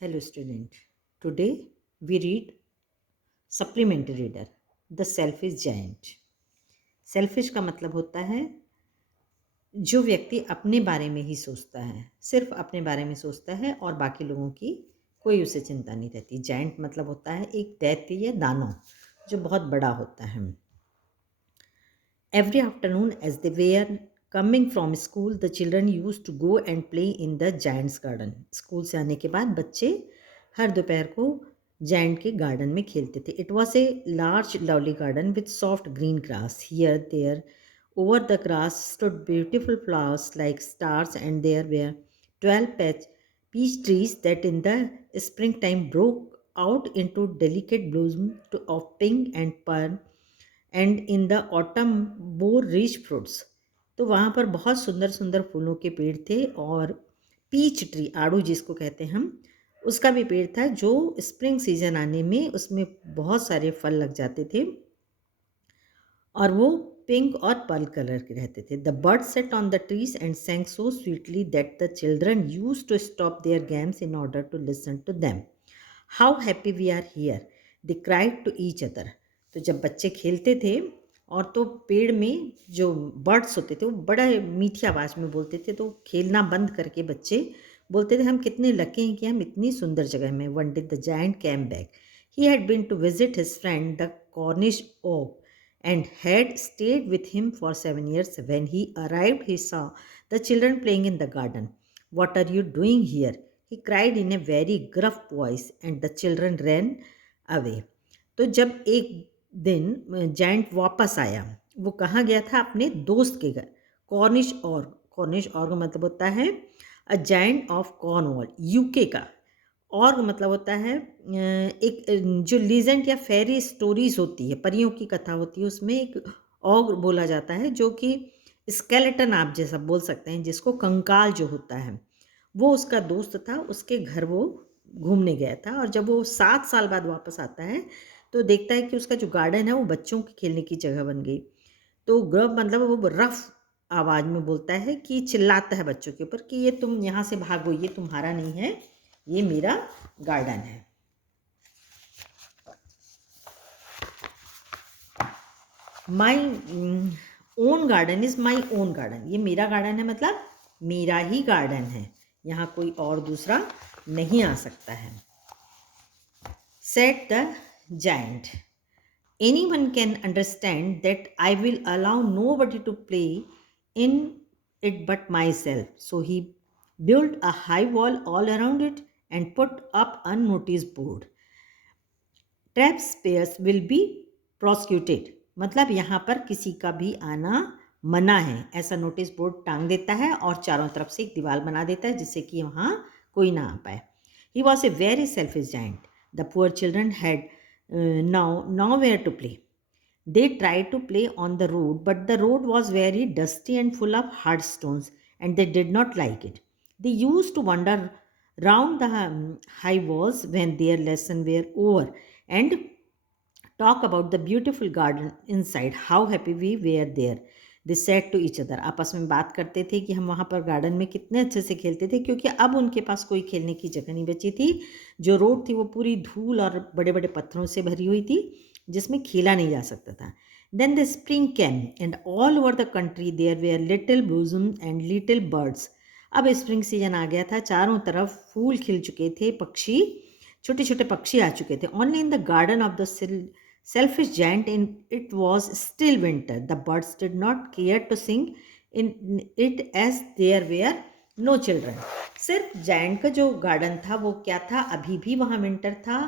Hello student. Today we read supplementary reader The Selfish Giant. Selfish का मतलब होता है जो व्यक्ति अपने बारे में ही सोचता है, सिर्फ अपने बारे में सोचता है और बाकी लोगों की कोई उसे चिंता नहीं रहती। जायंट मतलब होता है एक दैत्य या दानव जो बहुत बड़ा होता है। Every afternoon as they were coming from school, the children used to go and play in the giant's garden. School से आने के बाद बच्चे हर दोपहर को जायंट के गार्डन में खेलते थे. It was a large lovely garden with soft green grass. Here, there, over the grass stood beautiful flowers like stars, and there were 12 peach trees that in the springtime broke out into delicate blossom of pink and pearl and in the autumn bore rich fruits. तो वहाँ पर बहुत सुंदर सुंदर फूलों के पेड़ थे और पीच ट्री, आड़ू जिसको कहते हैं हम, उसका भी पेड़ था जो स्प्रिंग सीजन आने में उसमें बहुत सारे फल लग जाते थे और वो पिंक और पर्ल कलर के रहते थे. The bird sat on the trees and sang so sweetly that the children used to stop their games in order to listen to them. How happy we are here, they cried to each other. तो जब बच्चे खेलते थे और तो पेड़ में जो बर्ड्स होते थे वो बड़ा मीठी आवाज़ में बोलते थे, तो खेलना बंद करके बच्चे बोलते थे हम कितने लकी हैं कि हम इतनी सुंदर जगह में. One day the giant came back. He had been to visit his friend the Cornish ogre and had stayed with him for 7 years. When he arrived, he saw the children playing in the garden. What are you doing here? He cried in a very gruff voice, and the children ran away. तो जब एक दिन giant वापस आया, वो कहाँ गया था? अपने दोस्त के घर. कॉर्निश और का मतलब होता है a giant of Cornwall, UK का. और मतलब होता है एक जो लीजेंड या फेरी स्टोरीज होती है, परियों की कथा होती है, उसमें एक और बोला जाता है जो कि स्केलेटन आप जैसा बोल सकते हैं, जिसको कंकाल जो होता है, वो उसका दोस्त था. उसके घर वो घूमने गया था और जब वो 7 साल बाद वापस आता है तो देखता है कि उसका जो गार्डन है वो बच्चों के खेलने की जगह बन गई. तो ग्रब मतलब वो रफ आवाज़ में बोलता है कि चिल्लाता है बच्चों के ऊपर कि ये तुम यहाँ से भागो, ये तुम्हारा नहीं है, ये मेरा गार्डन है. My own garden is my own garden. ये मेरा गार्डन है मतलब मेरा ही गार्डन है, यहाँ कोई और दूसरा नहीं आ सकता है. Set the giant. Anyone can understand that I will allow nobody to play in it but myself. So he built a high wall all around it and put up a notice board. Taxpayers will be prosecuted. मतलब यहाँ पर किसी का भी आना मना है, ऐसा नोटिस बोर्ड टांग देता है और चारों तरफ से एक दीवार बना देता है जिससे कि वहाँ कोई ना आ पाए. He was a very selfish giant. The poor children had now nowhere to play. They tried to play on the road, but the road was very dusty and full of hard stones, and they did not like it. They used to wander round the high walls when their lesson were over and talk about the beautiful garden inside, how happy we were there. They said to each other. आपस में बात करते थे कि हम वहाँ पर garden में कितने अच्छे से खेलते थे, क्योंकि अब उनके पास कोई खेलने की जगह नहीं बची थी. जो रोड थी वो पूरी धूल और बड़े बड़े पत्थरों से भरी हुई थी जिसमें खेला नहीं जा सकता था. Then the spring came and all over the country there were little blossoms and little birds. अब स्प्रिंग सीजन आ गया था, चारों तरफ फूल खिल चुके थे, पक्षी, छोटे छोटे पक्षी आ चुके थे. Only in the garden of the selfish giant in it was still winter. The birds did not care to sing in it as there were no children. सिर्फ जायंट का जो गार्डन था वो क्या था, अभी भी वहाँ विंटर था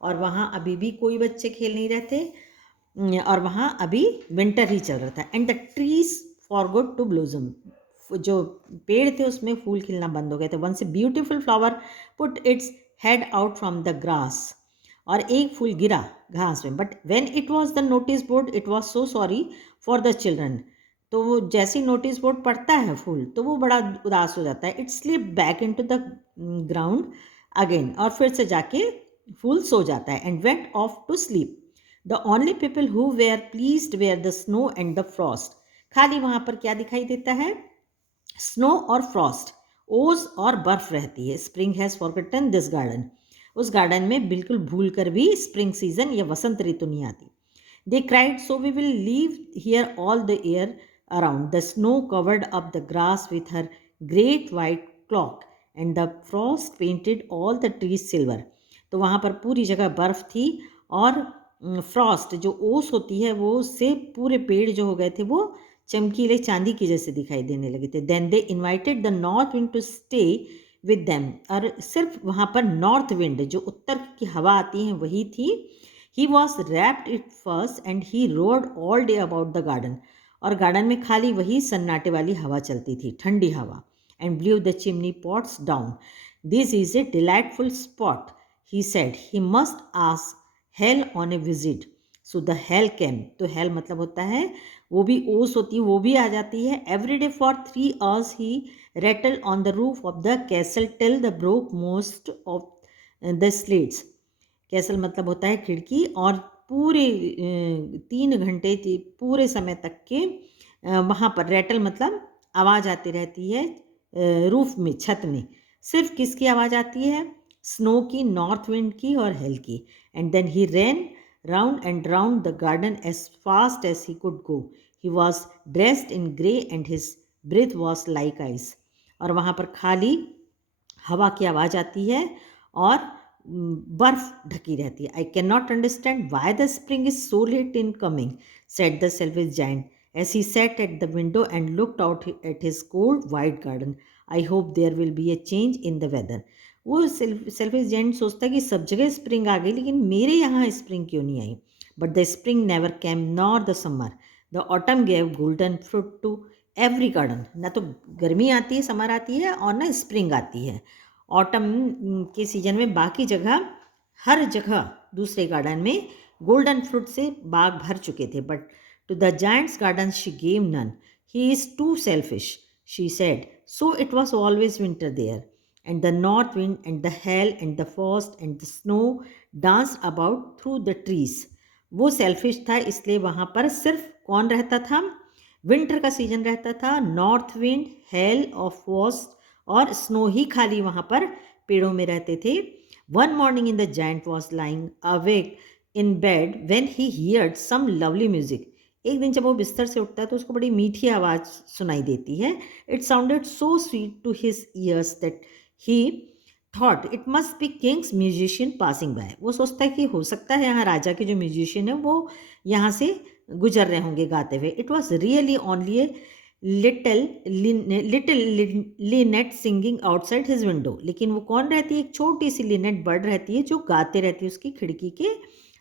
और वहाँ अभी भी कोई बच्चे खेल नहीं रहे थे और वहाँ अभी विंटर ही चल रहा था. And the trees forgot to blossom. जो पेड़ थे उसमें फूल खिलना बंद हो गए थे. Once a beautiful flower put its head out from the grass. और एक फूल गिरा घास में. But when it was the notice board it was so sorry for the children. तो वो जैसे ही नोटिस बोर्ड पड़ता है फूल तो वो बड़ा उदास हो जाता है. It slip back into the ground again. और फिर से जाके फूल सो जाता है. And went off to sleep. The only people who were pleased were the snow and the frost. खाली वहाँ पर क्या दिखाई देता है? स्नो और फ्रॉस्ट. ओस और बर्फ रहती है। Spring has forgotten this garden. उस गार्डन में बिल्कुल भूल कर भी स्प्रिंग सीजन या वसंत ऋतु नहीं आती। They cried, so we will leave here all the year around. The snow covered up the grass with her great white cloak, and the frost painted all the trees silver. तो वहाँ पर पूरी जगह बर्फ थी और फ्रॉस्ट जो ओस होती है वो उससे पूरे पेड़ जो हो गए थे वो चमकीले चांदी की जैसे दिखाई देने लगे थे। Then they invited the north wind to stay with them. और सिर्फ वहाँ पर नॉर्थ विंड जो उत्तर की हवा आती है वही थी। He was wrapped it first and he rode all day about the garden. और गार्डन में खाली वही सन्नाटे वाली हवा चलती थी, ठंडी हवा। And blew the chimney pots down. This is a delightful spot, he said. He must ask Hell on a visit. So the hell came. तो hell मतलब होता है वो भी ओस होती है, वो भी आ जाती है। Every day for 3 hours he rattled on the roof of the castle till the broke most of the slates. Castle मतलब होता है खिड़की। और पूरे 3 घंटे पूरे समय तक के वहाँ पर रैटल मतलब आवाज़ आती रहती है रूफ में, छत में। सिर्फ किसकी आवाज़ आती है? स्नो की, नॉर्थ विंड की और हेल की। And then he ran round and round the garden as fast as he could go. He was dressed in grey and his breath was like ice. और वहाँ पर खाली हवा की आवाज़ आती है और बर्फ ढकी रहती है। I can not understand why the spring is so late in coming, said the selfish giant as he sat at the window and looked out at his cold white garden. I hope there will be a change in the weather. वो selfish giant सोचता है कि सब जगह spring आ गई लेकिन मेरे यहाँ स्प्रिंग क्यों नहीं आई। But the spring never came nor the summer. The autumn gave golden fruit to every garden. ना तो गर्मी आती है, समर आती है, और ना स्प्रिंग आती है। ऑटम के सीजन में बाकी जगह, हर जगह दूसरे गार्डन में गोल्डन फ्रूट से बाग भर चुके थे। But to the giant's garden she gave none. He is too selfish, she said. So it was always winter there and the north wind and the hail and the frost and the snow dance about through the trees. वो selfish था इसलिए वहाँ पर सिर्फ कौन रहता था? Winter का सीजन रहता था। नॉर्थ विंड, हेल और फॉस्ट और स्नो ही खाली वहाँ पर पेड़ों में रहते थे। One morning in the giant was lying awake in bed when he heard some lovely music. एक दिन जब वो बिस्तर से उठता है तो उसको बड़ी मीठी आवाज़ सुनाई देती है। It sounded so sweet to his ears that he thought it must be king's musician passing by. वो सोचता है कि हो सकता है यहाँ राजा के जो म्यूजिशियन है वो यहाँ से गुजर रहे होंगे गाते हुए। It was really only a little Lynette singing outside his window. लेकिन वो कौन रहती है? एक छोटी सी लिनेट बर्ड रहती है जो गाते रहती है उसकी खिड़की के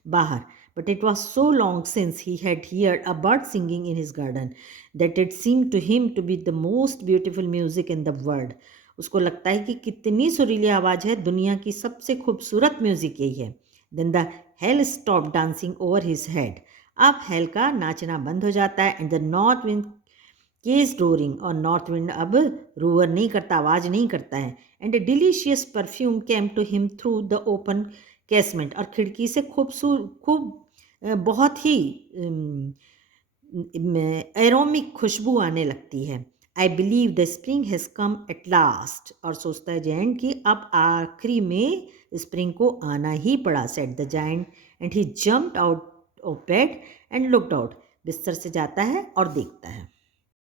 बाहर। But it was so long since he had heard a bird singing in his garden that it seem to him to be the most beautiful music in the world. उसको लगता है कि कितनी सुरीली आवाज़ है, दुनिया की सबसे खूबसूरत म्यूजिक यही है। Then the hail stop dancing over his head. अब हेल का नाचना बंद हो जाता है। एंड द नॉर्थ विंड केस डोरिंग। और नॉर्थ विंड अब रोअर नहीं करता, आवाज़ नहीं करता है। And a delicious perfume came to him through the open casement. और खिड़की से बहुत ही एरोमिक खुशबू आने लगती है। I believe the spring has come at last. और सोचता है जायंट कि अब आखिरी में स्प्रिंग को आना ही पड़ा, set the giant and he jumped out of bed and looked out. बिस्तर से जाता है और देखता है।